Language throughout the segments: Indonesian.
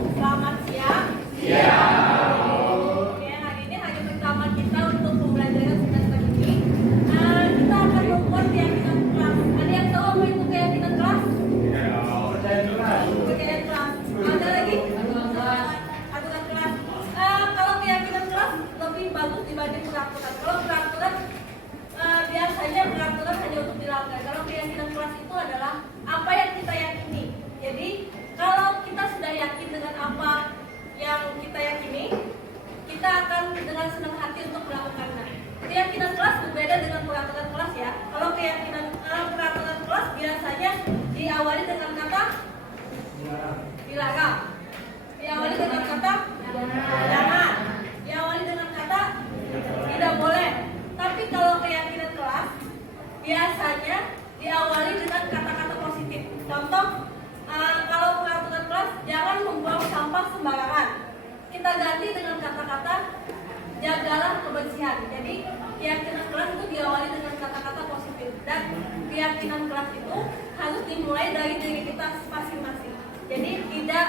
Selamat siang. Oke, hari ini hari pertama kita untuk pembelajaran semester ini. Kita akan membuat keyakinan kelas. Ada yang tahu apa itu keyakinan kelas? Keyakinan kelas. Ada lagi? Aturan kelas. Kalau keyakinan kelas lebih bagus dibanding peraturan. Kalau peraturan biasanya peraturan hanya untuk dilanggar. Kalau keyakinan kelas itu adalah apa yang kita yakini. Jadi kalau kita sudah yakin dengan apa yang kita yakini, kita akan dengan senang hati untuk melakukannya. Keyakinan kelas berbeda dengan peraturan kelas ya. Kalau keyakinan peraturan kelas biasanya diawali dengan kata dilarang, diawali dengan kata jangan, diawali dengan kata tidak boleh. Tapi kalau keyakinan kelas biasanya diawali dengan kata-kata positif. Contoh, kalau peraturan kelas jangan membuang sampah sembarangan, kita ganti dengan kata-kata jagalah kebersihan. Jadi keyakinan kelas itu diawali dengan kata-kata positif, dan keyakinan kelas itu harus dimulai dari diri kita masing-masing. Jadi tidak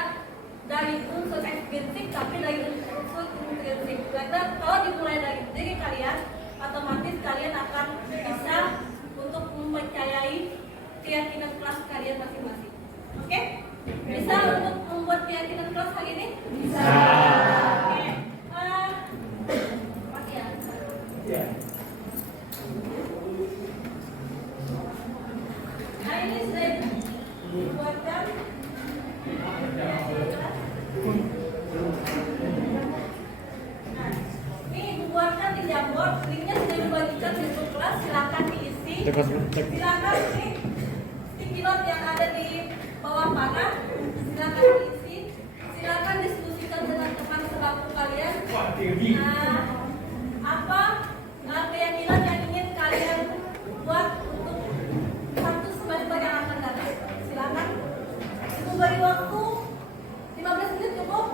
dari unsur ekstrinsik tapi dari unsur intrinsik. Karena kalau dimulai dari diri kalian, otomatis kalian akan bisa untuk mempercayai keyakinan kelas kalian masing-masing. Oke? Bisa untuk membuat keyakinan kelas hari ini? Bisa. Oke. Makasih ya. Iya. Nah, ini sudah dibuatkan. Nah, ini dibuatkan di Jamboard. Linknya sudah dibagikan di grup kelas. Silakan diisi. Silakan ini sticky note yang ada di bawah panah. Silakan diisi. Silakan diskusikan dengan teman sebangku kalian. Apa keyakinan yang ingin kalian buat untuk satu semester yang akan datang? Silakan. Ibu beri waktu 15 menit cukup?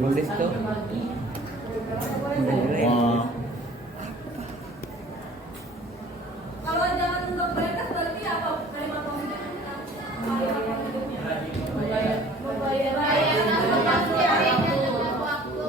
Nulis tuh. Kalau jangan untuk mereka berarti apa? Kalimat positif. Membayar waktu.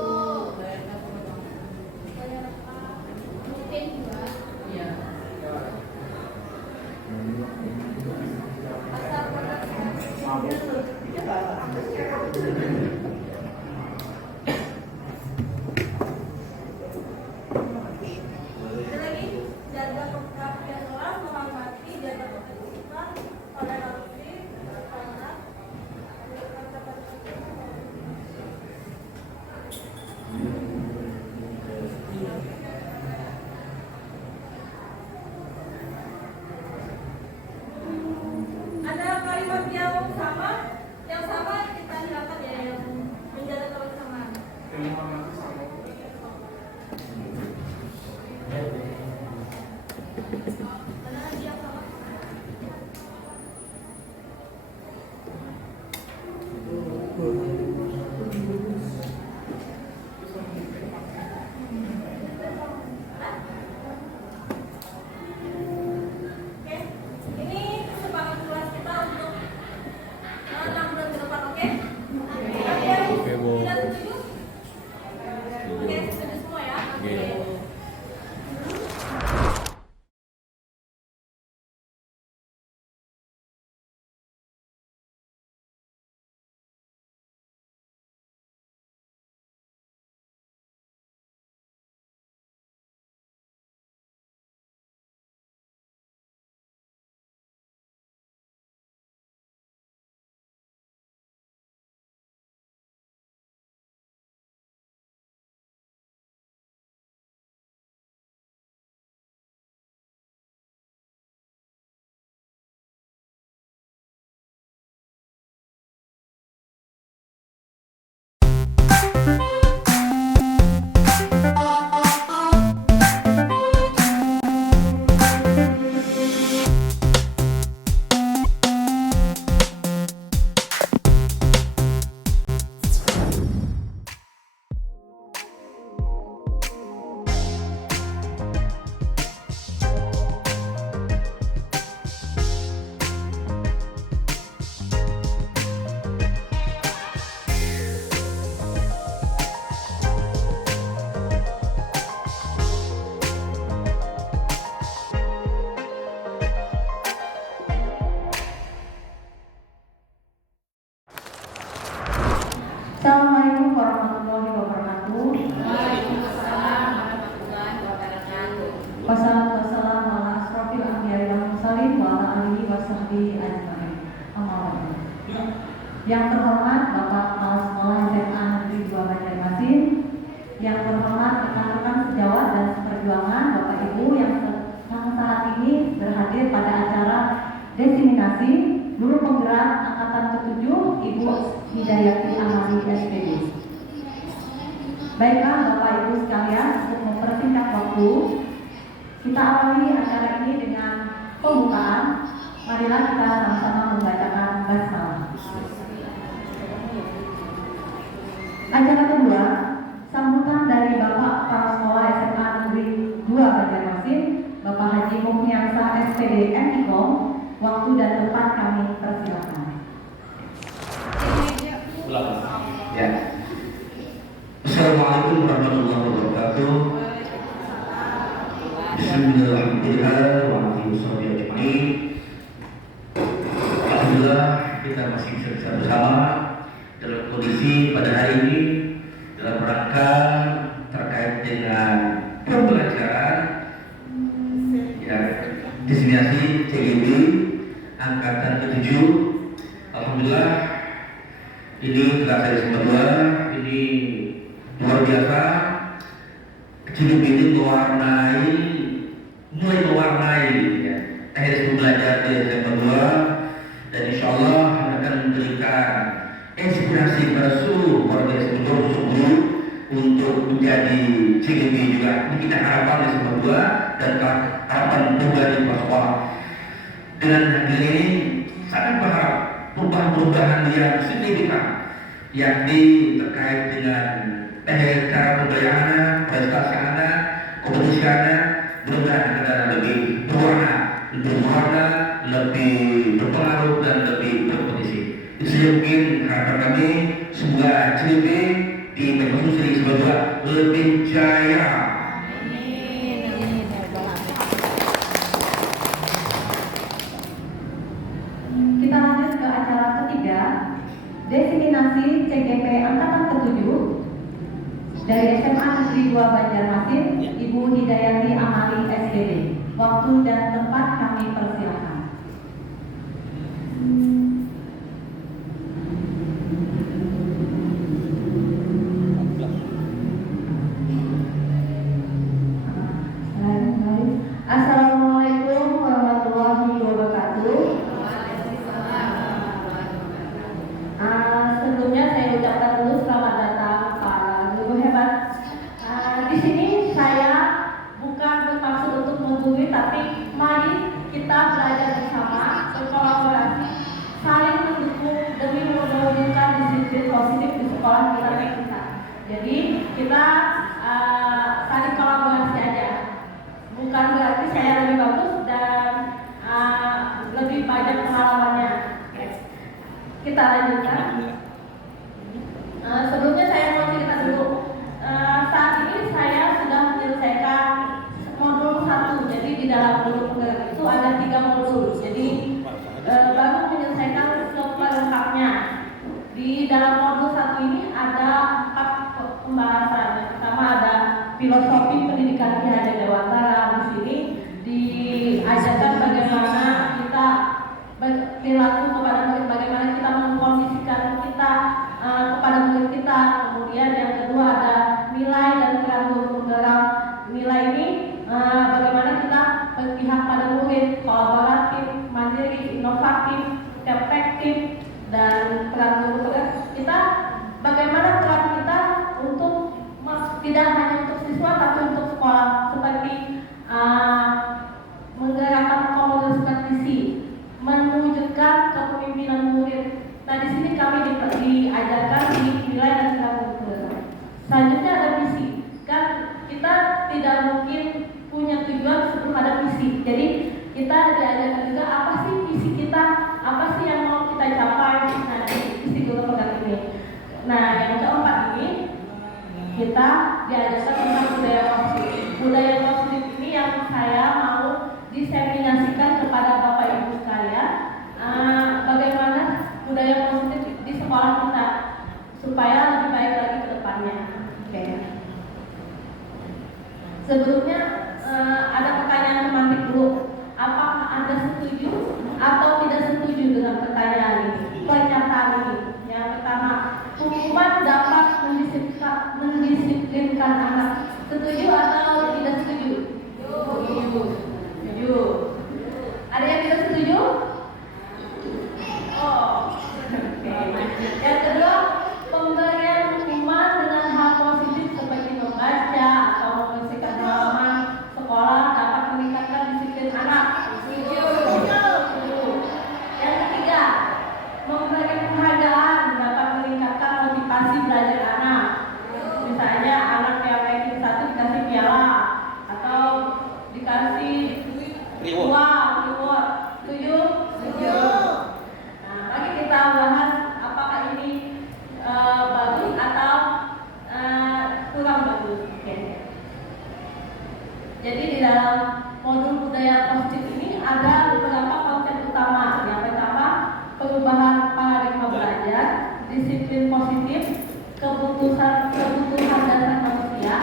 Yang terhormat Bapak Kepala Sekolah SMA Negeri 2 Banjarmasin, yang terhormat rekan-rekan sejawat dan seperjuangan, Bapak Ibu yang saat ini berhadir pada acara desiminasi Guru Penggerak Angkatan ke-7 Ibu Hidayati Amali SPD. Baiklah Bapak Ibu sekalian, untuk mempersingkat waktu, kita awali acara ini dengan pembukaan. Marilah kita sama-sama membacakan basmalah. Acara kedua, sambutan dari Bapak Kepala Sekolah SMA Negeri 2 Banjarmasin, Bapak Haji Muhyiansah SPD MIKOM. Waktu dan tempat kami persilakan. Ya. Assalamualaikum warahmatullahi wabarakatuh. Bismillahirrahmanirrahim. Alhamdulillah kita masih bisa bersama dalam kondisi pada hari ini dalam rangka terkait dengan pembelajaran ya, destinasi CGB Angkatan ke-7. Alhamdulillah ini telah saya sempat ini luar biasa. CGB ini mulai mewarnai ya, akhir pembelajaran di SMA 2, dan insya Allah akan memberikan inspirasi pada seluruh warga SMA 2 untuk menjadi CGB juga. Ini kita harapkan di SMA 2 dan harapan pribadi di sekolah. Dengan hadir ini sangat berharap perubahan-perubahan yang signifikan, yakni terkait dengan cara pembelajaran, prestasi anak, kompetisi anak, mudah-mudahan kita lebih berwarna, lebih berpengaruh dan lebih berkompetisi. Itu saja mungkin harapan kami. Semoga CGB di Banjarmasin semoga lebih jaya. Kita lanjut ke acara ketiga, desiminasi CGP Angkatan ke-7 dari SMA Negeri 2 Banjarmasin, Ibu Hidayati Amali SPD. Waktu dan tempat kami persilakan. Assalamualaikum warahmatullahi wabarakatuh. Sebelumnya saya ucapkan dulu selamat datang para guru hebat. Di sini saya bukan bermaksud untuk menggurui, tapi mari kita belajar bersama, berkolaborasi, saling mendukung demi mewujudkan disiplin positif di sekolah kita. Jadi kita saling kolaborasi aja. Bukan berarti saya lebih bagus dan lebih banyak pengalamannya. Kita lanjutkan. Sebelumnya saya mau cerita dulu. Saat ini saya sudah menyelesaikan modul 1. Jadi di dalam modul penggerak itu ada 3 modul. Jadi baru menyelesaikan selengkapnya. Di dalam modul 1 ini ada 4 pembahasan. Yang pertama ada filosofi pendidikan Ki Hajar Dewantara. Di sini diajarkan bagaimana kita perilaku kepada murid, bagaimana kita mengkondisikan kita kepada murid kita. Kemudian yang kedua ada nilai dan peran guru penggerak. Nilai ini bagaimana kita berpihak pada murid, kolaboratif, mandiri, inovatif, efektif, dan peran guru penggerak kita bagaimana peran kita untuk tidak hanya untuk siswa tapi untuk sekolah, seperti menggerakkan komunitas praktisi, mewujudkan kepemimpinan murid. Nah, di sini kami diajarkan di nilai dan peran guru penggerak. Selanjutnya ada misi. Kan kita tidak mungkin punya tujuan sebelum ada misi. Jadi kita diajarkan juga apa sih misi kita, apa sih yang mau kita capai. Nah, di misi guru penggerak ini. Nah, yang keempat ini kita diajarkan tentang budaya positif. Budaya positif ini yang saya mau diseminasikan kepada Bapak Ibu sekalian. Bagaimana budaya positif di sekolah kita supaya lebih baik lagi ke depannya. Oke. Sebelumnya ada pertanyaan semantik dulu. Apakah Anda setuju atau tidak setuju dengan pertanyaan ini, pernyataan ini? kebutuhan anak. Setuju atau tidak setuju? Setuju. Ada yang tidak setuju? Oh. Oke. Yang kedua, pemberian hukuman dengan hal positif seperti membaca atau membersihkan halaman sekolah dapat meningkatkan disiplin anak. Setuju. Yang ketiga, memberi penghargaan dapat meningkatkan motivasi belajar anak. Misalnya anak yang ranking 1 dikasih piala atau dikasih uang, reward. Setuju? Setuju. Nah, mari kita bahas apakah ini bagus atau kurang bagus. Oke. Jadi di dalam modul budaya positif ini ada beberapa konsep utama. Yang pertama, perubahan paradigma belajar, disiplin positif, kebutuhan dasar manusia,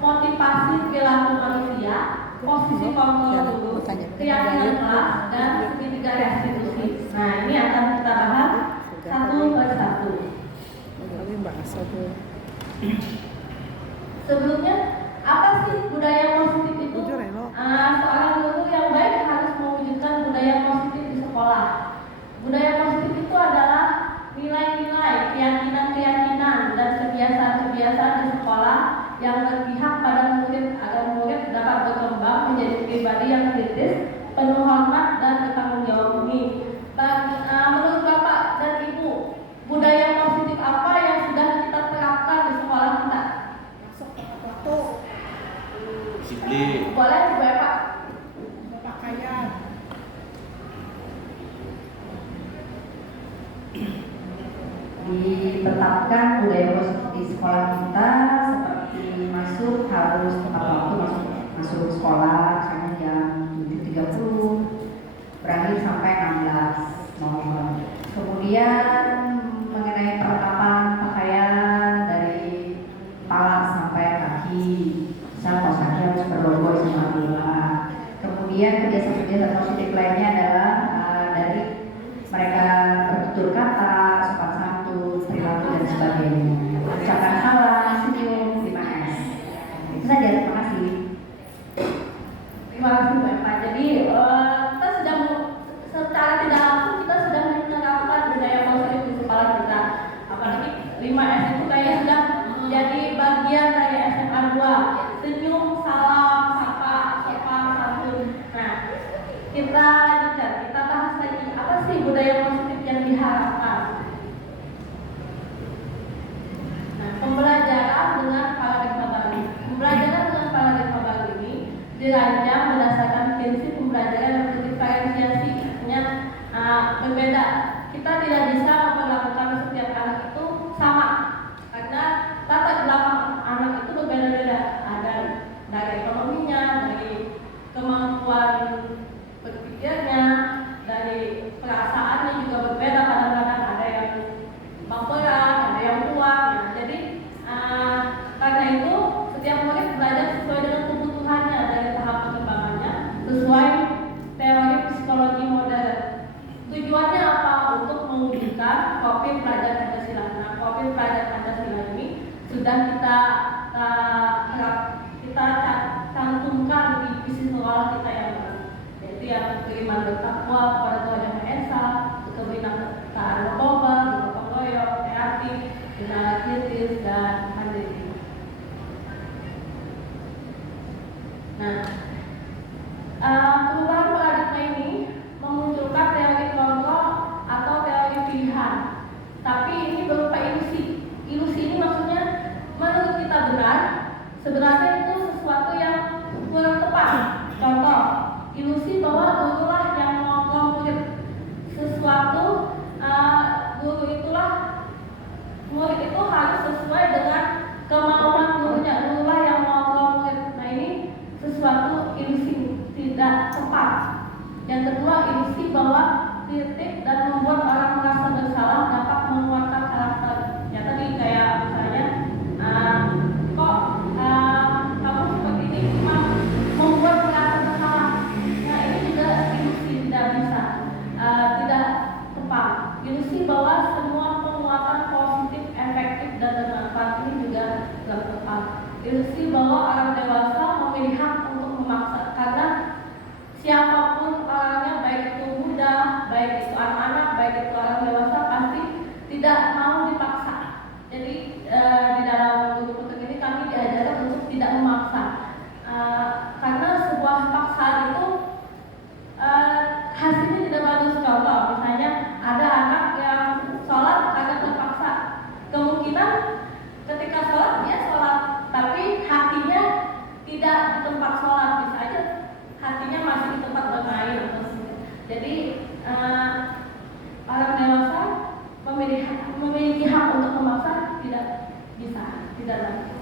motivasi perilaku manusia, posisi kontrol dulu, keyakinan kelas, dan segitiga restitusi. Nah, ini akan kita bahas satu persatu. Sebelumnya, apa sih budaya positif itu? Seorang guru yang baik harus mewujudkan budaya positif di sekolah. Budaya positif itu adalah nilai-nilai, keyakinan-keyakinan, dan kebiasaan-kebiasaan di sekolah yang berpihak pada murid agar murid dapat berkembang menjadi pribadi yang kritis, penuh hormat, dan bertanggung jawab ini. Menurut Bapak dan Ibu, budaya positif apa yang sudah kita terapkan di sekolah kita? Disiplin. Boleh Bapak? Ditetapkan budaya positif di sekolah kita seperti masuk harus tepat waktu masuk sekolah, misalnya jam 7.30, berakhir sampai 16.00. Kemudian mengenai perlengkapan pakaian dari kepala sampai kaki, misal kaos kaki harus berlogo sama bola. Kemudian kebiasaan-kebiasaan positif lainnya adalah dari mereka bertutur kata, sopan santun, perilaku dan sebagainya. Ucapan salam, senyum, 5S. Itu saja, terima kasih. Terima kasih Bapak. Jadi kita sudah secara tidak langsung kita sudah menerapkan budaya positif di sekolah kita. Apalagi 5S itu kayak sudah menjadi bagian dari SMA 2. Senyum, salam, sapa, sopan, santun. Nah, kita lanjutkan. Kita bahas lagi apa sih budaya positif yang diharapkan. Nah, pembelajaran dengan paradigma baru. Pembelajaran dengan paradigma baru ini dirancang berdasarkan prinsip pembelajaran yang berdiferensiasi, artinya berbeda. Kita tidak bisa memperlakukan setiap anak itu sama, karena latar belakang anak itu berbeda-beda. Ada dari ekonominya, dari kemampuan berpikirnya, dari perasaannya juga berbeda. Kadang-kadang ada yang baperan, ada yang kuat. Nah, jadi karena itu setiap murid belajar sesuai dengan kebutuhannya dari tahap perkembangannya sesuai teori psikologi modern. Tujuannya apa? Untuk mewujudkan profil pelajar Pancasila. Nah, profil pelajar Pancasila ini sudah kita cantumkan di visi sekolah kita yang baru, yaitu yang beriman bertakwa kepada Tuhan Yang Maha Esa, kebinekaan berkorban, bergotong royong, kreatif, benar kritis, dan mandiri. Nah, perubahan paradigma ini memunculkan teori kontrol atau teori pilihan. Tapi ini berupa ilusi. Ilusi ini maksudnya menurut kita benar, sebenarnya itu sesuatu yang kurang tepat. Contoh, ilusi bahwa gurulah yang mengontrol murid. Sesuatu guru itulah, murid itu harus sesuai dengan kemauan gurunya. Gurulah yang mengontrol murid. Nah, ini sesuatu ilusi tidak tepat. Yang kedua, ilusi bahwa kritik dan membuat orang merasa bersalah dapat menguatkan karakter. Ya tadi kayak misalnya kamu seperti ini cuma membuat merasa bersalah. Nah, ini juga ilusi, tidak bisa, tidak tepat. Ilusi bahwa semua penguatan positif, efektif, dan bermanfaat ini juga prinsip bahwa orang dewasa memiliki hak untuk memaksa, karena siapapun orangnya, baik itu muda, baik itu anak-anak, baik itu orang dewasa, pasti tidak mau dipaksa. Jadi di dalam buku putuk ini kami diajarkan untuk tidak memaksa, karena sebuah paksaan itu hasilnya tidak bagus. Contoh misalnya ada anak yang sholat karena terpaksa, kemungkinan ketika sholat dia sholat tapi hatinya tidak di tempat sholat, bisa aja hatinya masih di tempat bermain. Jadi orang dewasa memiliki hak untuk memaksa, tidak bisa, tidak lagi.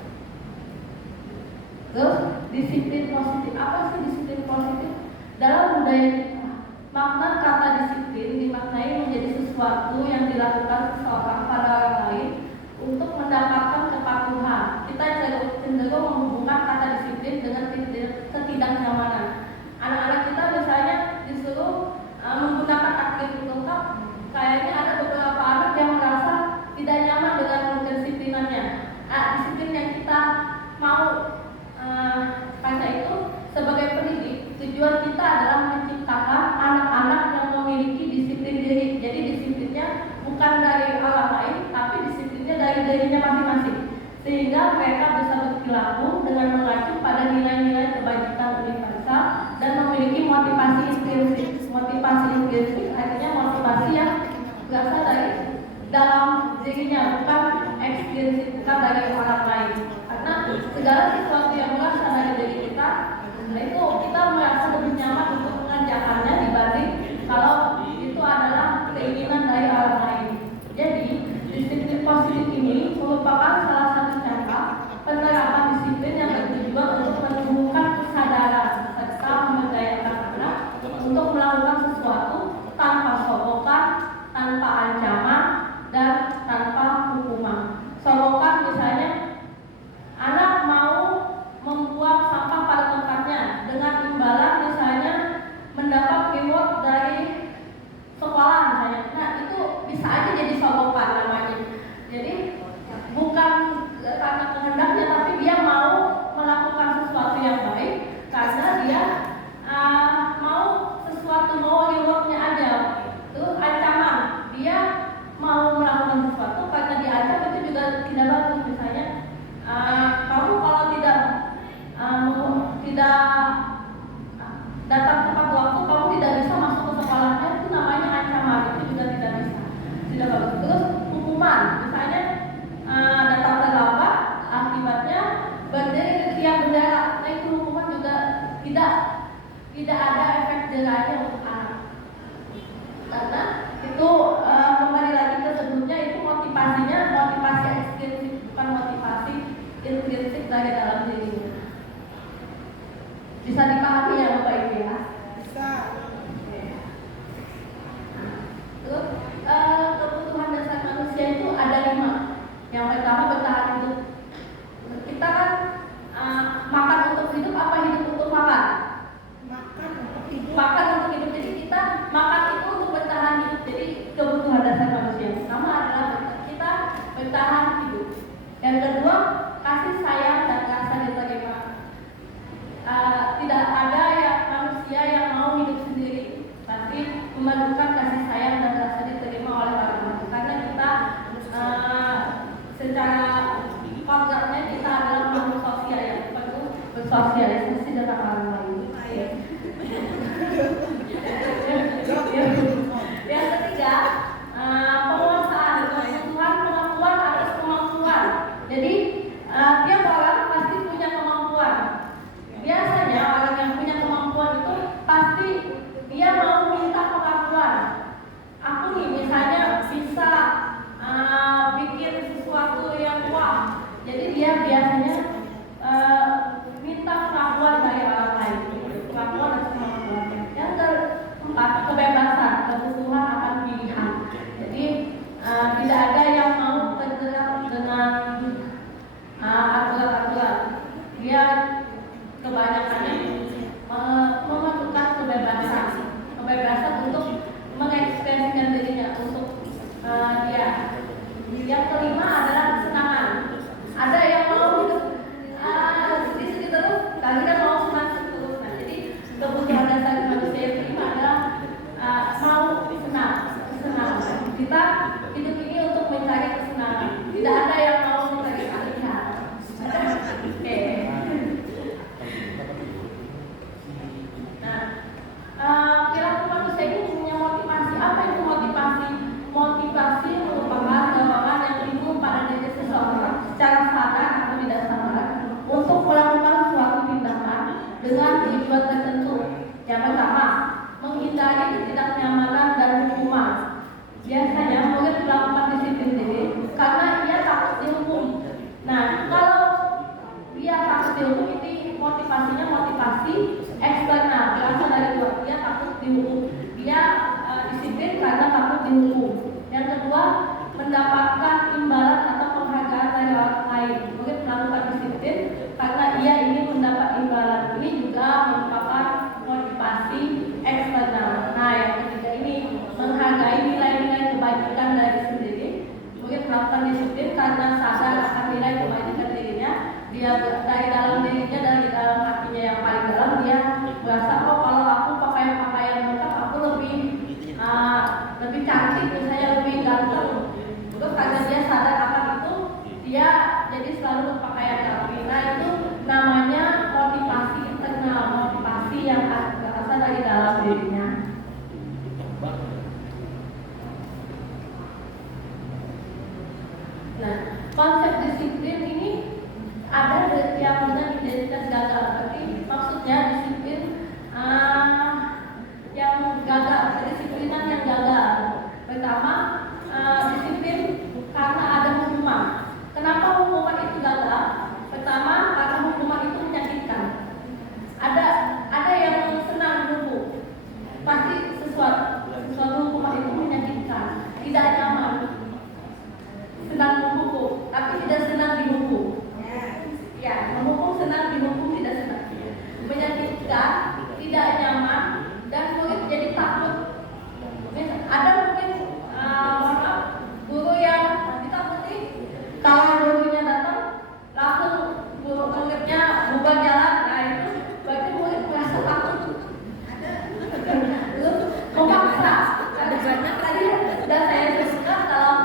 Terus disiplin positif, apa sih disiplin positif? Dalam budaya kita, makna kata disiplin dimaknai menjadi sesuatu yang dilakukan seseorang pada orang lain untuk mendapatkan kepatuhan. Kita cenderung menghubungkan kata disiplin dengan ketidaknyamanan. Anak-anak kita misalnya disuruh menggunakan atribut lengkap, kayaknya ada beberapa anak yang merasa tidak nyaman dengan kedisiplinannya. Disiplin yang kita mau, karena itu sebagai pendidik, tujuan kita adalah menciptakan anak-anak yang memiliki disiplin diri. Jadi disiplinnya bukan dari orang lain, tapi disiplinnya dari dirinya masing-masing, sehingga mereka bisa berperilaku dengan mengacu pada nilai-nilai kebajikan universal dan memiliki motivasi intrinsik. Motivasi intrinsik artinya motivasi yang berasal dari dalam dirinya, bukan ekstrinsik, bukan dari orang lain. Karena segala sesuatu yang berasal dari diri kita, itu kita merasa lebih nyaman untuk mengerjakannya dibanding kalau itu adalah keinginan dari orang lain. Jadi disiplin positif ini merupakan salah satu contoh penerapan disiplin yang bertujuan untuk menumbuhkan kesadaran serta memberdayakan anak untuk melakukan sesuatu tanpa sogokan, tanpa ancaman, dan tanpa hukuman. Sogokan misalnya, anak mau membuang sampah pada tempatnya dengan imbalan misalnya mendapat reward dari sekolah misalnya. Nah itu bisa aja jadi sogokan namanya. Jadi bukan karena kehendaknya, tapi dia mau melakukan sesuatu yang baik karena dia mau sesuatu, mau rewardnya aja. Terus ancaman, dia mau melakukan sesuatu karena diancam, itu juga tidak bagus. Misalnya kamu kalau tidak datang tepat waktu, kamu tidak bisa masuk ke sekolahnya, itu namanya ancaman, itu juga tidak bisa, tidak bagus. Terus hukuman, misalnya datang terlambat, akibatnya berdiri tiang bendera, nah itu hukuman juga tidak ada efek jerahnya untuk anak. Karena itu kembali lagi ke sebelumnya, itu motivasinya motivasi ekstrinsik, bukan motivasi intrinsik dari dalam dirinya. Bisa dipahami ya Bapak Ibu ya? Bisa. Terus kebutuhan dasar manusia itu ada 5. Yang pertama bertahan hidup. Kita kan makan untuk hidup, apa hidup untuk makan? Makan untuk hidup. Makan untuk hidup. Jadi kita makan itu untuk bertahan hidup. Jadi kebutuhan dasar manusia pertama adalah kita bertahan hidup. Yang kedua, kasih sayang dan rasa diterima. Tidak ada manusia yang mau hidup sendiri, tapi memerlukan kasih sayang dan rasa diterima oleh orang lain. Karena kita secara kodratnya kita adalah makhluk sosial yang perlu bersosialisasi dengan orang lain. Yang ketiga, penguasaan, kebutuhan kemampuan atas kemampuan. Jadi tiap orang pasti punya kemampuan. Biasanya orang yang punya kemampuan itu pasti dia mau minta pengakuan. Aku nih misalnya bisa bikin sesuatu yang wah. Jadi dia biasanya minta pengakuan dari orang lain. Oke. Nah, perilaku manusia ini punya motivasi. Apa itu motivasi? Motivasi merupakan dorongan yang timbul pada diri seseorang secara sadar atau tidak sadar untuk melakukan suatu tindakan dengan tujuan tertentu. Yang pertama, menghindari ketidaknyamanan dan hukuman. Biasanya murid melakukan disiplin diri karena ia takut dihukum. Nah, kalau dia takut dihukum, ini motivasinya motivasi eksternal, berasal dari luar. Dia takut dihukum. Dia disiplin karena takut dihukum. Yang kedua, mendapatkan imbalan atau penghargaan dari orang lain. Murid melakukan disiplin karena ia ingin mendapat imbalan. Ini juga merupakan motivasi eksternal. Nah, yang ketiga ini menghargai nilai-nilai kebajikan dari sendiri. Murid melakukan disiplin karena sadar akan nilai kebajikan dirinya. Dia dari dalam dirinya, dari dalam hatinya yang paling dalam, dia merasa, oh kalau aku pakai pakaian lengkap aku lebih cantik, misalnya lebih ganteng. Itu karena dia sadar akan itu, dia jadi selalu berpakaian rapi. Nah, itu namanya motivasi internal, motivasi yang berasal dari dalam dirinya. Nah, konsep disiplin ini ada yang dengan identitas gagal. Berarti maksudnya disiplin yang gagal, kedisiplinan yang gagal. Pertama, disiplin karena ada hukuman. Kenapa hukuman itu gagal? Pertama, karena hukuman itu menyakitkan. Ada yang senang dihukum, pasti sesuatu hukuman itu menyakitkan, tidak nyaman. Senang menghukum, tapi tidak senang dihukum. Ya, menghukum senang, dihukum tidak senang. Menyakitkan, tidak nyaman, dan murid jadi takut. Ada mungkin guru yang ditakuti, kalau gurunya datang langsung muridnya bubar jalan. Nah, itu berarti murid merasa takut. Memaksa. Ada banyak tadi sudah saya sebutkan, kalau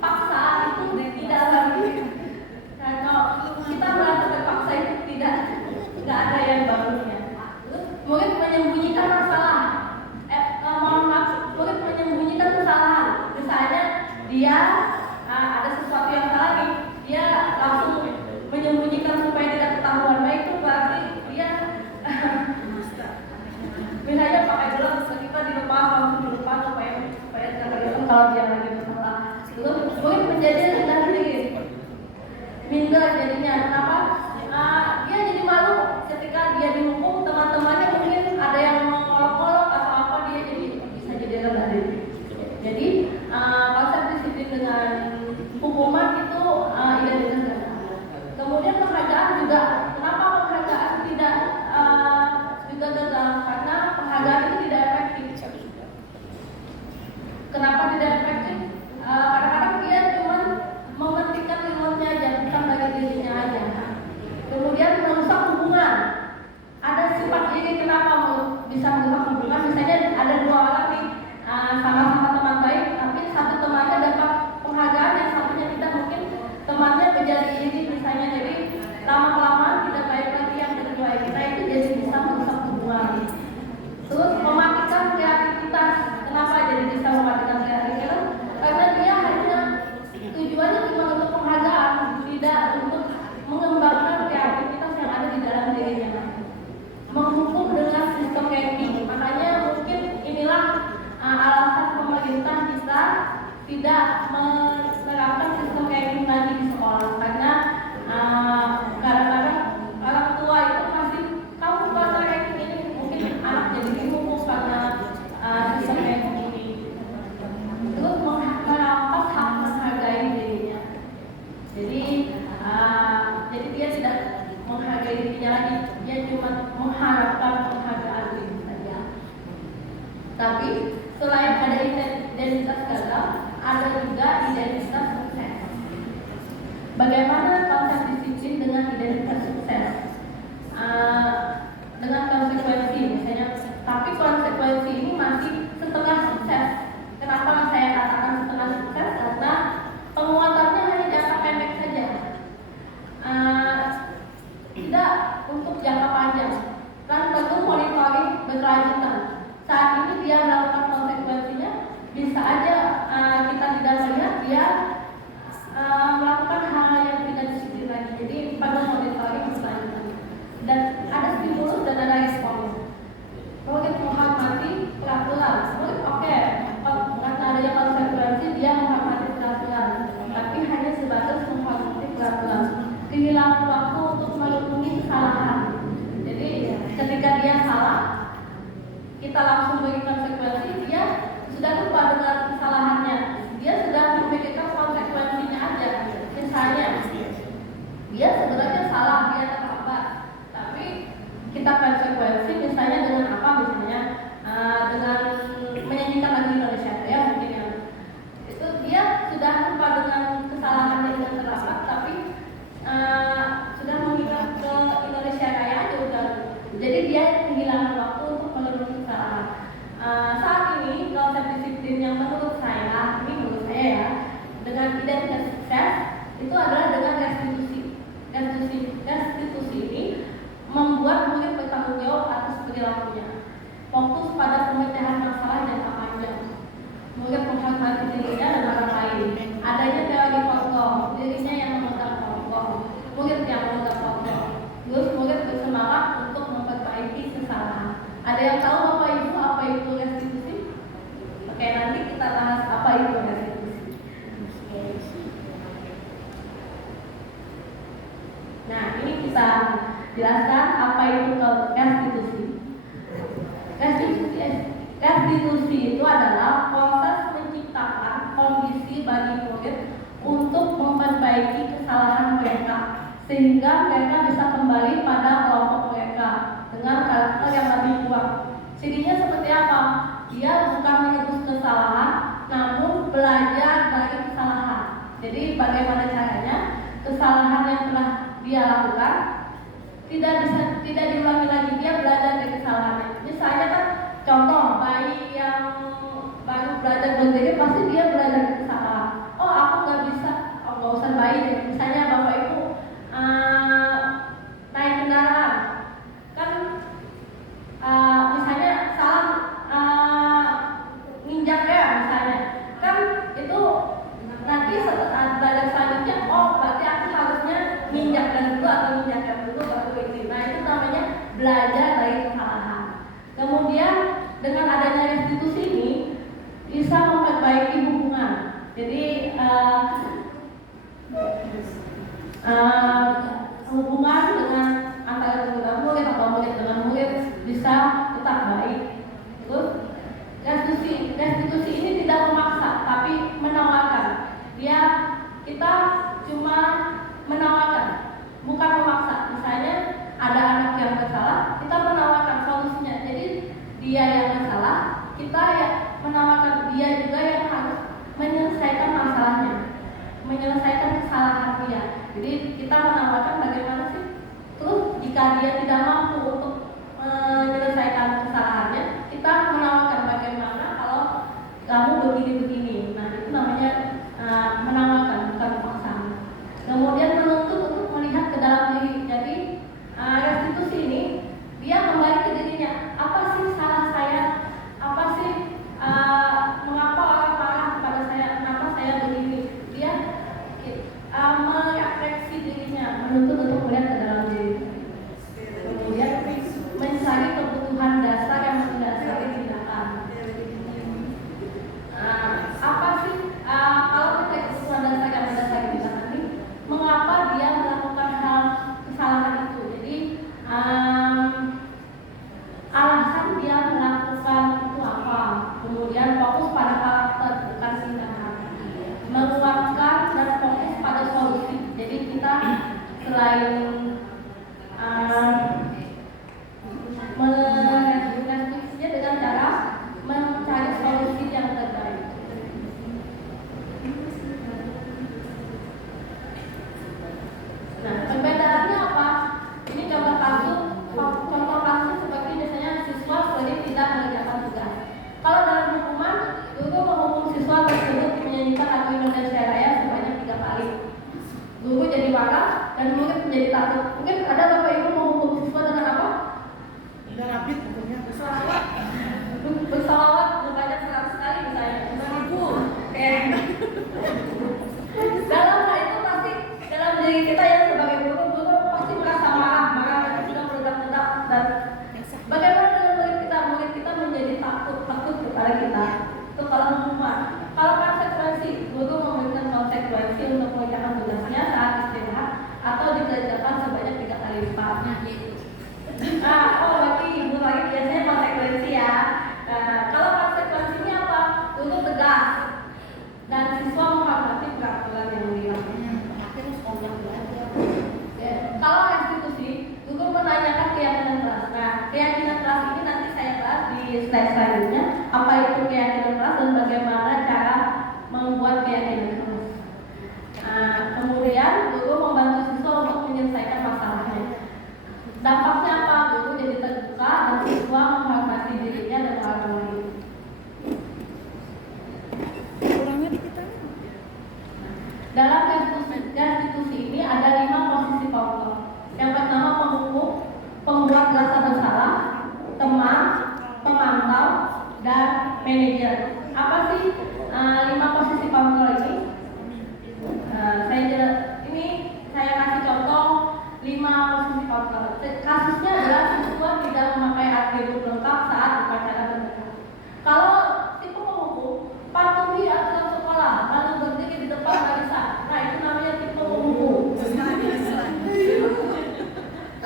paksa itu tidak lagi. Nah, kalau kita merasa terpaksa itu tidak ada yang barunya. Murid menyembunyikan masalah. Murid menyembunyikan kesalahan. Misalnya dia ada sesuatu yang salah nih, dia langsung menyembunyikan supaya tidak ketahuan. Baik, itu berarti dia misalnya pakai gelang tiba-tiba dilepas, langsung dilepas supaya tidak kelihatan kalau dia lagi bersalah. Terus murid menjadi rendah diri, minder jadinya. Kenapa? Dia jadi malu ketika dia dihukum, teman-temannya mungkin ada yang mengolok-olok atau apa, dia bisa jadi rendah diri. Jadi konsep disiplin dengan hukuman itu identitas gagal. Kemudian penghargaan juga. Kenapa penghargaan tidak juga gagal? Karena penghargaan itu tidak efektif. Kenapa tidak efektif? Kadang-kadang dia cuma mementingkan ilmunya aja, bukan bagi dirinya aja. Kemudian merusak hubungan. Ada sifat ini kenapa bisa merusak hubungan? Misalnya ada dua orang nih, sama-sama teman baik, tapi satu temannya dapat penghargaan, yang satunya tidak. Mungkin temannya menjadi ini misalnya, jadi lama-kelamaan tidak baik lagi yang kedua ini. Nah, itu jadi bisa merusak hubungan. Terus mematikan kreativitas. Kenapa jadi bisa mematikan kreativitas? Karena dia hanya tujuannya cuma untuk penghargaan, tidak untuk mengembangkan kreativitas yang ada di dalam dirinya. Menghukum dengan sistem ranking. Makanya mungkin inilah alasan pemerintah kita tidak menerapkan sistem ranking lagi di sekolah, karena kadang-kadang orang tua itu masih, kamu baca ranking ini, mungkin anak jadi dihukum karena sistem ranking ini. Terus merampas hak menghargai dirinya. Jadi dia tidak menghargai dirinya lagi, dia cuma mengharapkan penghargaan diri saja. Tapi selain ada identitas gagal, ada juga identitas sukses. Bagaimana konsep disiplin dengan identitas sukses? Dengan konsekuensi, misalnya. Tapi konsekuensi ini masih setengah sukses. Kenapa saya katakan setengah sukses? Karena penguatannya hanya jangka pendek saja. untuk jangka panjang dan perlu monitoring berkelanjutan. Saat ini dia melakukan konsekuensinya, bisa aja kita tidak melihat dia melakukan hal yang tidak disiplin lagi. Jadi perlu monitoring berkelanjutan. Dan ada stimulus dan ada respon. Mungkin menghormati peraturan, mungkin oke, karena adanya konsekuensi dia menghormati peraturan, tapi hanya sebatas menghormati peraturan. Kehilangan waktu untuk memenuhi kesalahan. Jadi ketika dia salah, kita langsung beri konsekuensi, dia sudah lupa dengan kesalahannya, dia sudah memikirkan konsekuensinya aja. Misalnya, dia sebenarnya salah, dia terlambat, tapi kita konsekuensi misalnya dengan apa, misalnya dengan menyanyikan lagu Indonesia ya mungkin ya, itu dia sudah lupa dengan kesalahannya dengan terlambat, tapi sudah mengingat ke Indonesia Raya aja udah. Jadi dia kehilangan waktu untuk memenuhi kesalahan. Saat ini konsep disiplin yang menurut saya ya, dengan identitas sukses itu adalah dengan restitusi. Restitusi ini membuat murid bertanggung jawab atas perilakunya, fokus pada pemecahan masalah jangka panjang. Murid menghormati dirinya dan orang lain. Adanya teori kontrol, dirinya yang memegang kontrol, murid yang memegang kontrol. Terus murid bersemangat untuk memperbaiki kesalahan. Ada yang tahu Bapak Ibu apa itu restitusi? Oke, nanti kita bahas apa itu restitusi. Nah, ini kita jelaskan apa itu restitusi. Restitusi itu adalah proses menciptakan kondisi bagi murid untuk memperbaiki kesalahan mereka sehingga mereka bisa kembali pada kelompok mereka dengan karakter yang lebih kuat. Cirinya seperti apa? Dia bukan menebus kesalahan, namun belajar dari kesalahan. Jadi bagaimana caranya kesalahan yang telah dia lakukan tidak diulangi lagi, dia belajar dari kesalahannya. Misalnya kan contoh bayi yang baru belajar berdiri pasti dia belajar dari kesalahan. Oh aku nggak bisa, nggak usah bayi. Misalnya Bapak Ibu naik kendaraan, kan misalnya salah nginjak ya misalnya, kan itu nanti saat belajar selanjutnya, oh berarti aku harusnya nginjakkan dulu atau nginjakkan dulu baru ini. Nah itu namanya belajar dari kesalahan. Kemudian dengan adanya restitusi ini bisa memperbaiki hubungan. Jadi hubungan dengan antara guru dan murid atau murid dengan murid bisa tetap baik. Terus restitusi ini tidak memaksa tapi menawarkan. Kita cuma menawarkan, bukan memaksa. Misalnya ada anak yang bersalah, kita menawarkan solusinya. Jadi dia yang bersalah, kita yang menawarkan dia juga yang harus menyelesaikan masalahnya, menyelesaikan kesalahan dia. Jadi kita menawarkan bagaimana sih. Terus jika dia tidak mampu untuk menyelesaikan kesalahannya, kita menawarkan bagaimana kalau kamu begini-begini. Nah itu namanya menawarkan, bukan paksaan. Kemudian menuntut untuk melihat ke dalam diri. Jadi restitusi ini dia kembali ke dirinya. Apa sih salah saya? Apa sih mengapa orang marah kepada saya? Kenapa saya begini? Dia merefleksi dirinya, menuntut untuk melihat ke dalam diri. Kemudian mencari kebutuhan dasar yang mendasari tindakan. Apa sih kalau kita kebutuhan dasar yang mendasari tindakan ini? Mengapa dia melakukan hal kesalahan itu? Jadi alasan dia melakukan itu apa? Kemudian fokus pada karakter bukan tindakan. Menguatkan dan fokus pada solusi. Jadi kita selain merestitusinya dengan cara mencari solusi yang terbaik. Nah, perbedaannya apa? Ini contoh kasus seperti misalnya siswa sulit tidak mengerjakan tugas. Kalau dalam hukuman, guru menghukum siswa tersebut menyanyikan lagu Indonesia Raya sebanyak 3 kali. Guru jadi marah dan murid menjadi takut. Mungkin ada Bapak Ibu menghukum kali lipat. Berarti ibu lagi biasanya konsekuensi ya. Kalau konsekuensinya apa? Guru tegas dan siswa menghormati peraturan yang dilanggar. Kalau institusi, guru menanyakan keyakinan kelas. Nah, keyakinan kelas ini nanti saya bahas di slide selanjutnya. Apa itu keyakinan kelas dan bagaimana cara membuat keyakinan kelas. Kemudian guru membantu siswa untuk menyelesaikan masalahnya. Dampaknya apa? Guru jadi terbuka dan siswa menghormati dirinya dan orang lain. Dalam konstitusi ini ada 5 posisi pokok. Yang pertama penghukum, pembuat rasa bersalah, teman, pemantau, dan manajer. Apa sih 5 posisi pokok ini? Saya kasih contoh 5 posisi pokok. Kasusnya adalah siswa tidak memakai atribut lengkap saat upacara pernikahan. Kalau tipe penghukum, patuhi aturan sekolah, lalu berdiri di depan barisan. Nah, itu namanya tipe penghukum.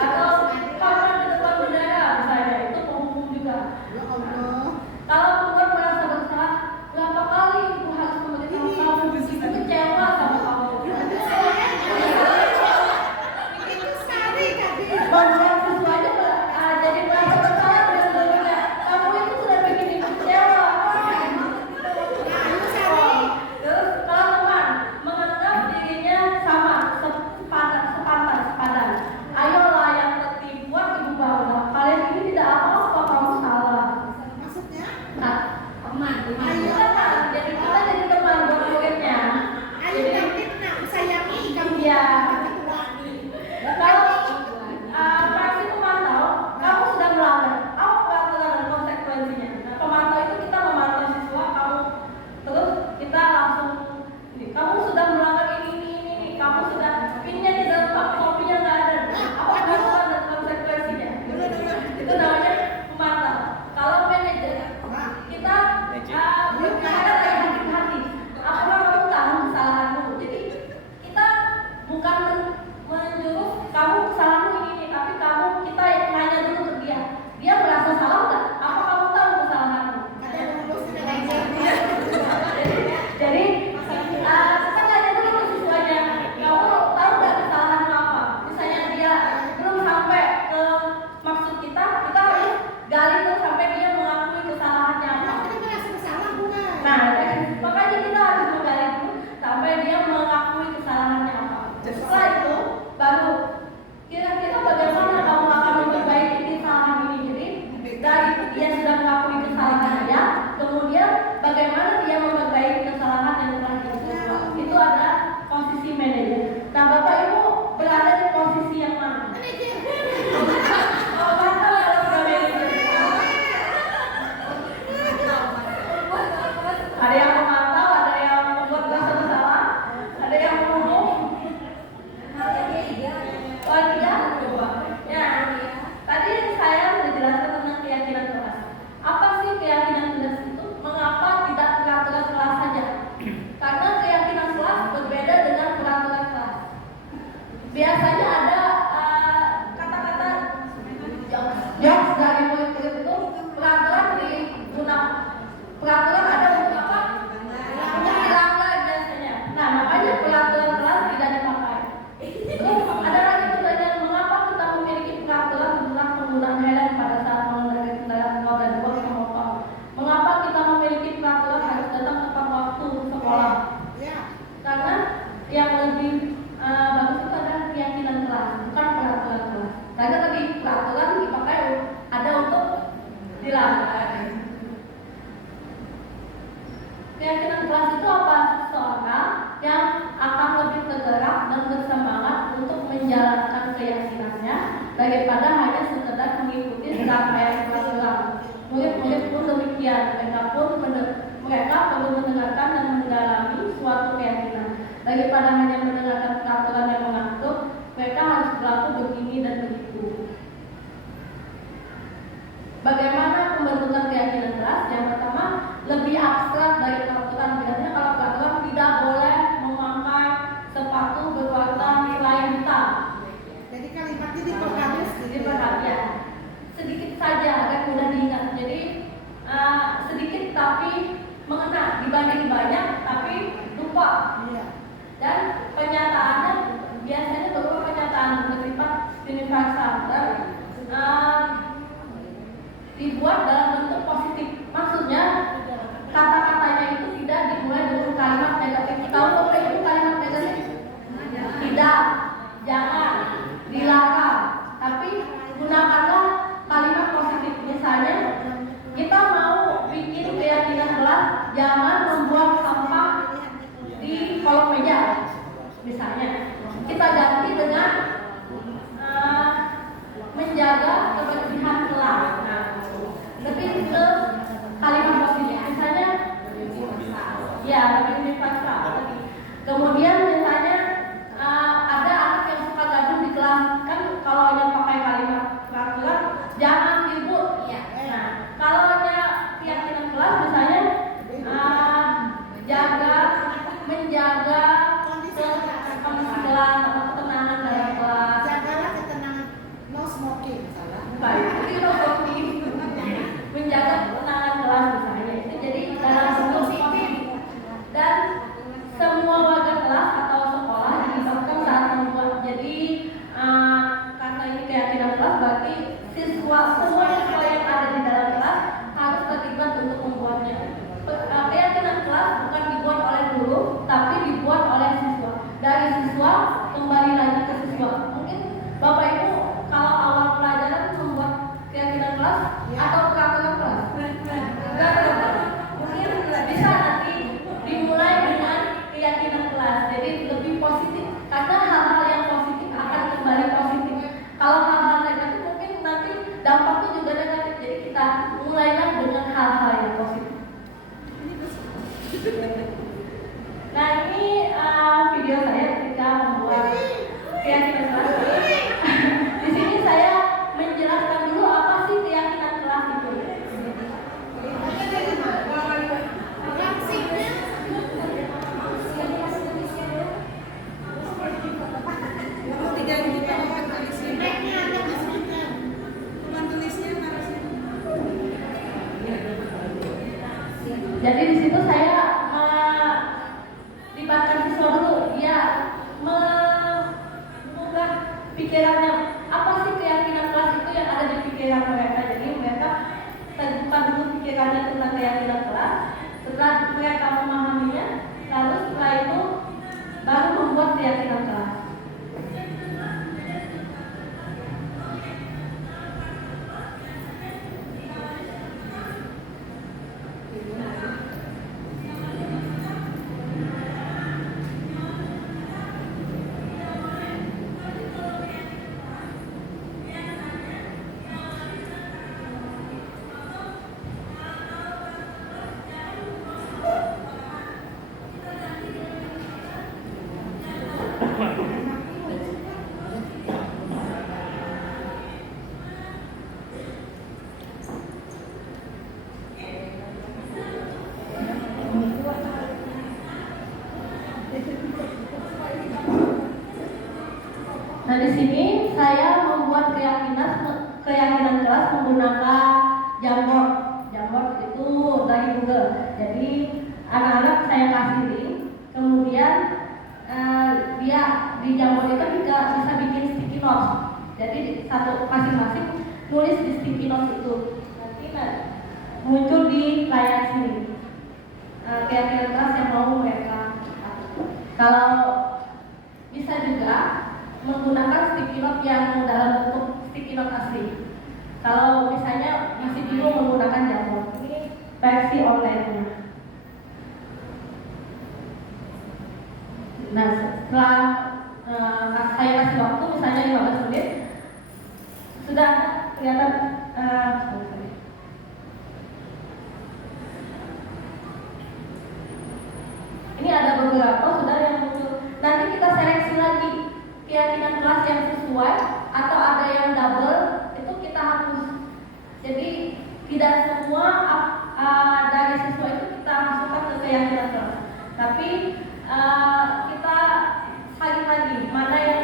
Atau hormat di depan bendera, misalnya, itu penghukum juga. Kalau pembuat merasa bersalah, berapa kali ibu harus memberitahu kamu, ibu kecewa sama kamu. Membuat siswanya jadi merasa bersalah dengan dirinya. Kamu itu sudah bikin ibu kecewa. Terus kalau teman menganggap dirinya sama, sepadan. Ayolah yang tertipu buat ibu bangga. Kalian ini tidak apa-apa, kamu salah. Maksudnya? Nah, Teman. jadi kita jadi teman buat muridnya. Ayo nak sayangi kamu. Iya. Kalau fraksi pemantau, kamu sudah melanggar. Apa peraturan dan konsekuensinya? Nah, pemantau itu kita memantau siswa, terus kita langsung, kamu sudah melanggar ini, kamu sudah pinnya di dalam pak, kopinya nggak ada. Apa peraturan dan konsekuensinya? Itu namanya pemantau. Kalau manajer, kita berbicara dari hati-hati. Apakah kamu tahu kesalahanmu? Jadi kita bukan menjurus kamu kesalahanmu ini, tapi kita nanya dulu ke dia. Dia merasa salah nggak? Apa kamu tahu kesalahanmu? Jadi kita nanya dulu ke siswanya. Kamu tahu nggak kesalahanmu apa? Misalnya dia belum sampai ke maksud kita harus gali tuh sampai dia mengakui kesalahannya apa. Nah, makanya kita harus menggali dulu sampai dia mengakui kesalahannya apa. Setelah itu baru kira-kira bagaimana kamu akan memperbaiki kesalahan ini. Jadi dari dia sudah mengakui kesalahannya, kemudian bagaimana dia memperbaiki kesalahan yang telah dilakukan. Itu adalah posisi manajer. Nah, Bapak Ibu berada di posisi yang mana? Oh, Bapak adalah manajer. Ada yang memantau, ada yang membuat rasa bersalah, ada yang menghukum. Ya, tadi saya sudah jelaskan tentang keyakinan kelas. Apa sih keyakinan kelas itu? Mengapa tidak peraturan kelas saja? Karena keyakinan kelas berbeda dengan peraturan kelas. Biasanya ada kata-kata jokes dari murid-murid itu peraturan peraturan ada untuk apa? Untuk dilanggar biasanya. Nah, makanya peraturan kelas tidak dipakai. Terus ada lagi pertanyaan, mengapa kita memiliki peraturan tentang penggunaan helm pada saat mengendarai kendaraan roda 2 ke motor? Mengapa kita memiliki peraturan harus datang tepat waktu sekolah? Karena yang lebih bagus itu adalah keyakinan kelas, bukan peraturan kelas. Karena tadi peraturan dipakai ada untuk dilanggar. Keyakinan kelas itu apa? Seseorang yang akan lebih tergerak dan bersemangat untuk menjalankan keyakinannya daripada hanya sekedar mengikuti serangkaian peraturan. Murid-murid pun demikian, mereka perlu mendengarkan dan mendalami suatu keyakinan. Daripada hanya mendengarkan peraturan yang mengatur, mereka harus berlaku begini dan begitu. Bagaimana pembentukan keyakinan kelas? Yang pertama, lebih abstrak dari peraturan. Biasanya kalau peraturan tidak boleh memakai sepatu berwarna nilai hitam. Jadi kalimatnya dibuat dalam bentuk positif. Maksudnya kata-katanya itu tidak dimulai dengan kalimat negatif. Tahu apa itu kalimat negatif? Tidak, jangan, dilarang. Tapi gunakanlah kalimat positif. Misalnya kita mau bikin keyakinan kelas, jangan membuang sampah di kolong meja. Misalnya kita ganti dengan menjaga kebersihan kelas. Nah, lebih ke kalimat positif. Misalnya, ya lebih universal. Kemudian misalnya ada anak yang suka gaduh di kelas, kan kalau yang pakai kalimat peraturan jangan ribut. Nah, kalau ada keyakinan kelas misalnya menjaga kondisi kelas atau ketenangan dalam kelas. Jagalah ketenangan, no smoking, salah. Menjaga ketenangan kelas misalnya. Itu jadi dalam bentuk positif. Dan semua warga kelas atau sekolah dilibatkan saat membuat. Jadi karena ini keyakinan kelas, berarti semua siswa yang ada di dalam kelas harus terlibat untuk membuatnya. Keyakinan kelas bukan dibuat oleh guru, tapi dibuat oleh siswa. Dari siswa kembali lagi ke siswa. Mungkin Bapak Ibu kalau awal pelajaran membuat keyakinan kelas atau peraturan kelas, mungkin bisa nanti dimulai dengan keyakinan kelas. Jadi lebih positif karena hal-hal yang positif akan kembali positif. Kalau hal-hal negatif mungkin nanti dampaknya juga negatif. Jadi kita mulailah dengan hal-hal yang positif. Nah ini video saya ketika membuat keyakinan kelas. Di sini saya menjelaskan dulu apa sih keyakinan kelas itu. Jadi di situ saya libatkan siswa dulu, dia membuka pikirannya apa sih keyakinan kelas itu yang ada di pikiran mereka. Jadi mereka terbuka dulu pikirannya tentang keyakinan kelas. Setelah mereka memahaminya, lalu setelah itu baru membuat keyakinan kelas. Nah di sini saya membuat keyakinan kelas menggunakan Jamboard. Jamboard itu dari Google. Jadi anak-anak saya kasih link, kemudian dia di Jamboard itu juga bisa bikin sticky notes. Jadi satu masing-masing nulis di sticky notes itu. Nanti muncul di layar sini keyakinan kelas yang mau mereka. Kalau bisa juga menggunakan sticky note yang dalam bentuk sticky note asli. Kalau misalnya masih bingung menggunakan Jamboard, ini versi online-nya. Nah, setelah saya kasih waktu misalnya 15 menit, sudah kelihatan ini ada beberapa sudah yang muncul. Nanti kita seleksi lagi keyakinan kelas yang sesuai atau ada yang double, itu kita hapus. Jadi tidak semua dari siswa itu kita masukkan ke keyakinan kelas, tapi kita saling lagi mana yang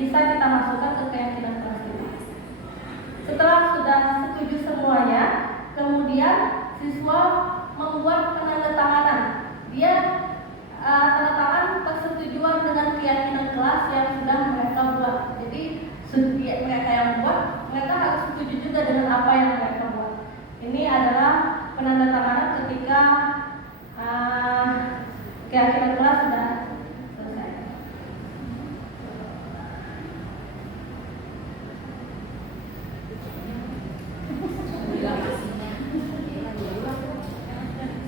bisa kita masukkan ke keyakinan kelas itu. Setelah sudah setuju semuanya, kemudian siswa membuat penandatanganan. Dia tanda tangan persetujuan dengan keyakinan kelas yang sudah mereka buat. Jadi mereka yang buat, mereka harus setuju juga dengan apa yang mereka buat. Ini adalah penandatanganan ketika keyakinan kelas sudah selesai.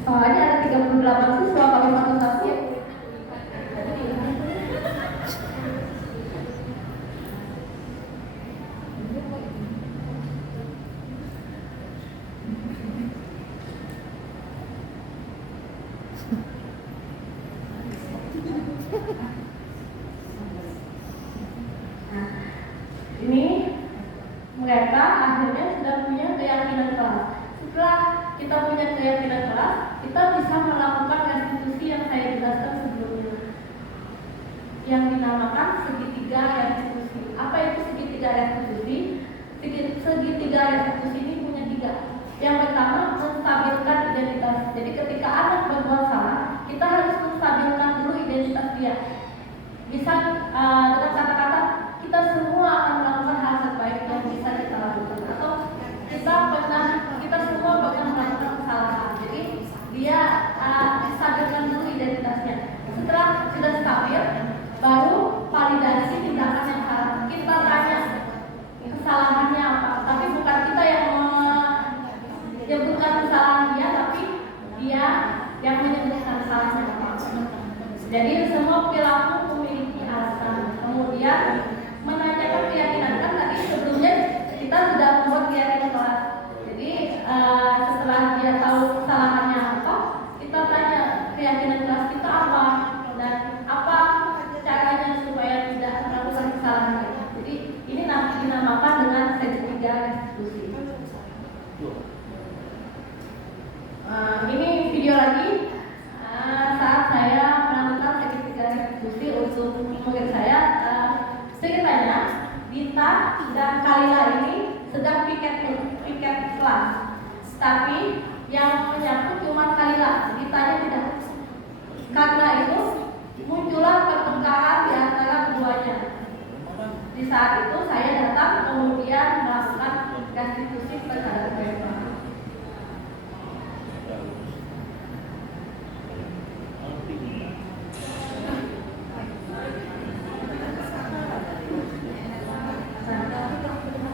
Soalnya ada 38 siswa kalau satu saksi. Ini mereka akhirnya sudah punya keyakinan kelas. Setelah kita punya keyakinan kelas, kita bisa melakukan restitusi yang saya jelaskan sebelumnya, yang dinamakan segitiga restitusi. Apa itu segitiga restitusi? Segitiga restitusi ini punya tiga. Yang pertama, menstabilkan identitas. Jadi ketika anak berbuat salah, kita harus menstabilkan dulu identitas dia. Bisa dengan kata-kata, kita semua akan melakukan hal terbaik yang bisa kita lakukan, atau kita semua pernah melakukan kesalahan. Jadi dia stabilkan dulu identitasnya. Setelah sudah stabil, baru validasi tindakan yang salah. Kita tanya kesalahannya apa, tapi bukan kita yang menyebutkan kesalahan dia, tapi dia yang menyebutkan kesalahannya apa. Jadi semua perilaku memiliki alasan. Kemudian menanyakan keyakinan, kan tadi sebelumnya kita sudah membuat keyakinan kelas. Jadi setelah dia tahu kesalahannya apa, kita tanya keyakinan kelas kita apa dan apa caranya supaya tidak melakukan kesalahan. Jadi ini dinamakan dengan segitiga restitusi. Ini video lagi saat saya melakukan segitiga restitusi untuk murid saya. Ceritanya Dita dan Kalila ini sedang piket kelas, tapi yang menyangkut cuma Kalila, Ditanya tidak. Karena itu muncullah pertengkaran di antara keduanya. Di saat itu saya datang kemudian melakukan restitusi terhadap mereka.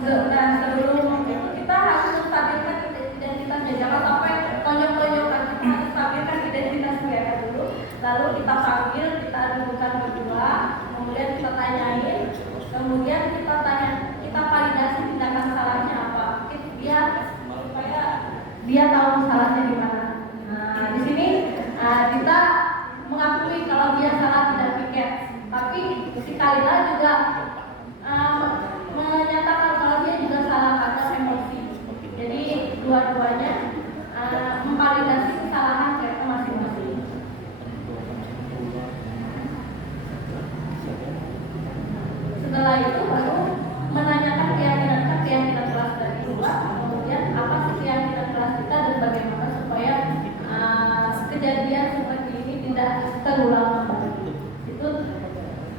Dan sebelum itu kita harus menstabilkan identitasnya. Jangan sampai konyol-konyolan. Kita harus stabilkan identitas mereka dulu. Lalu kita panggil, kita dudukkan berdua, kemudian kita tanyain, kemudian kita validasi tindakan salahnya apa. Supaya dia tahu salahnya di mana. Nah, di sini kita mengakui kalau dia salah tidak piket, tapi si Kalila juga menyatakan kalau dia juga salah karena emosi. Jadi dua-duanya memvalidasi kesalahan mereka masing-masing. Setelah itu baru menanyakan keyakinan kelas dari luar, kemudian apa sih keyakinan kelas kita dan bagaimana supaya kejadian seperti ini tidak terulang kembali. Itu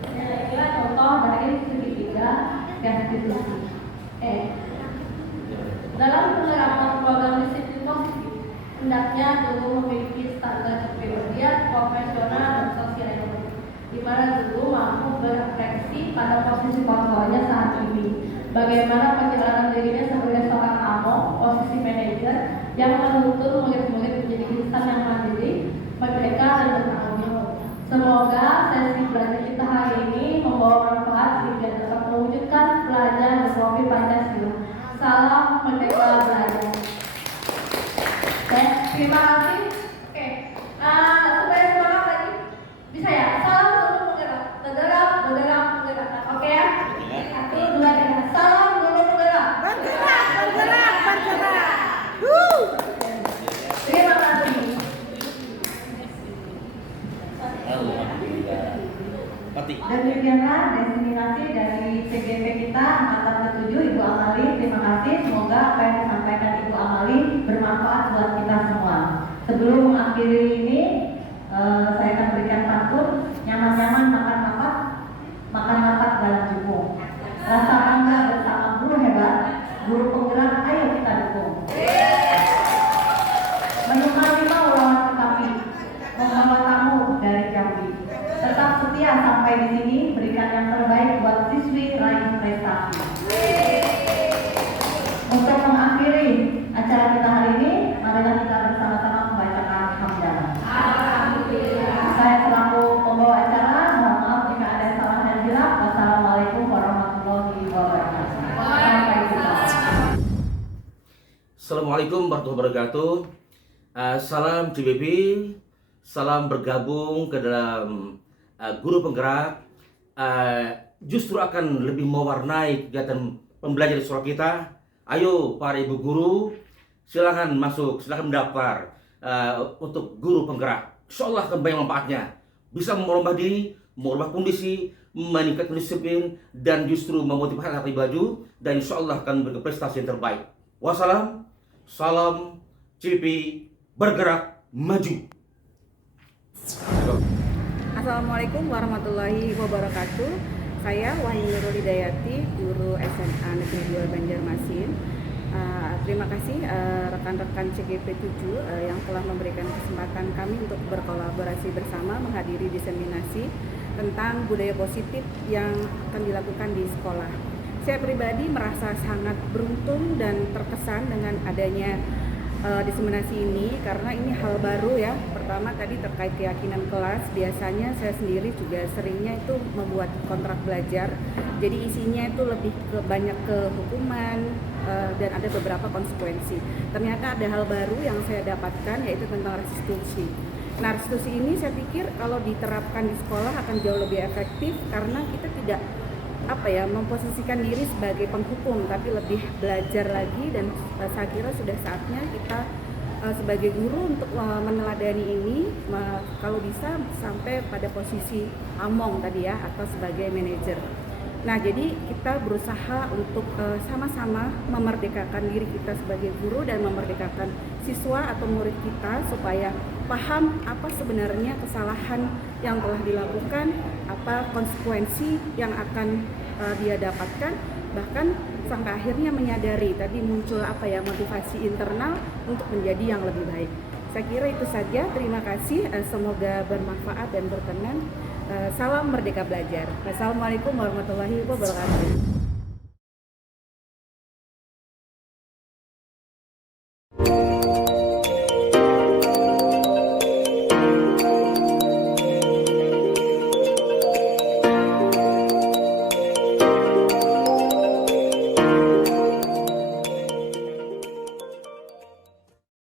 kira-kira contoh dari segitiga restitusi. Dalam penerapan program disiplin positif, hendaknya guru memiliki standar kepribadian, profesional dan sosial ekonomi, di mana guru mampu berefleksi pada posisi kontrolnya saat ini. Bagaimana perjalanan dirinya sebagai seorang AMO, posisi manajer yang menuntun murid-murid menjadi insan yang mandiri, merdeka dan bertanggung jawab. Semoga sesi belajar kita hari ini membawa manfaat sehingga dapat mewujudkan pelajar berprofil Pancasila. Salam merdeka belajar. Terima kasih. Oke, supaya semangat lagi, bisa ya? Salam dulu menggerak, bergerak. Oke ya? 1, 2, 3. Salam dulu menggerak. Bergerak. Terima kasih. Demikianlah diseminasi dari CGP kita angkatan ke-7 Ibu Amali. Terima kasih. Semoga apa yang disampaikan Ibu Amali bermanfaat buat kita semua. Assalamualaikum warahmatullahi wabarakatuh. Salam CBB, salam bergabung ke dalam guru penggerak. Justru akan lebih mewarnai kegiatan pembelajaran di sekolah kita. Ayo para ibu guru, silahkan masuk, silahkan mendaftar untuk guru penggerak. Insya Allah akan banyak manfaatnya. Bisa merubah diri, merubah kondisi, meningkatkan disiplin, dan justru memotivasi anak baju, dan insya Allah akan berprestasi yang terbaik. Wassalam, salam CBP, bergerak maju. Assalamualaikum warahmatullahi wabarakatuh. Saya Wahyu Nurul Hidayati, guru SMA Negeri 2 Banjarmasin. Terima kasih rekan-rekan CGP 7 yang telah memberikan kesempatan kami untuk berkolaborasi bersama menghadiri diseminasi tentang budaya positif yang akan dilakukan di sekolah. Saya pribadi merasa sangat beruntung dan terkesan dengan adanya diseminasi ini karena ini hal baru ya. Pertama tadi terkait keyakinan kelas, biasanya saya sendiri juga seringnya itu membuat kontrak belajar, jadi isinya itu lebih banyak ke hukuman dan ada beberapa konsekuensi. Ternyata ada hal baru yang saya dapatkan, yaitu tentang restitusi. Nah, restitusi ini saya pikir kalau diterapkan di sekolah akan jauh lebih efektif karena kita tidak memposisikan diri sebagai penghukum, tapi lebih belajar lagi, dan saya kira sudah saatnya kita sebagai guru untuk meneladani ini, kalau bisa sampai pada posisi among tadi ya, atau sebagai manajer. Nah, jadi kita berusaha untuk sama-sama memerdekakan diri kita sebagai guru dan memerdekakan siswa atau murid kita supaya paham apa sebenarnya kesalahan yang telah dilakukan, apa konsekuensi yang akan dia dapatkan, bahkan sampai akhirnya menyadari tadi muncul motivasi internal untuk menjadi yang lebih baik. Saya kira itu saja. Terima kasih. Semoga bermanfaat dan berkenan. Salam Merdeka Belajar. Wassalamualaikum warahmatullahi wabarakatuh.